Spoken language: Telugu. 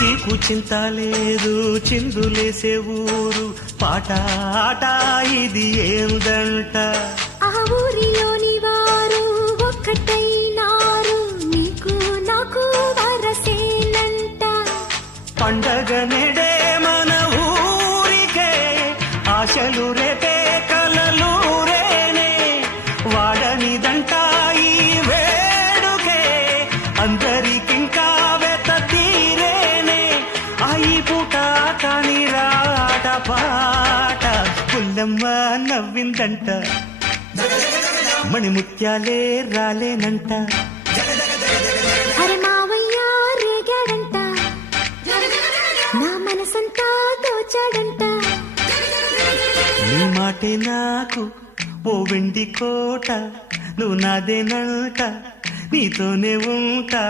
చీకు చింత లేదు చిందులేసే ఊరు. పాట ఆట ఇది ఏందంట? ఆ ఊరిలోని వారు ఒక్కటైనారు. నీకు నాకు వరసేనంట. పండగ నెడే మన ఊరికే ఆశలు పుల్లమ్మ నవ్విందంట. మణిముత్యాలే రాలేనంట. అరే మావయ్య రేగాడంట. నా మనసంతా దోచాడంట. నీ మాటే నాకు ఓ వెండి కోట. నువ్వు నాదేనంట నీతోనే ఉంటా.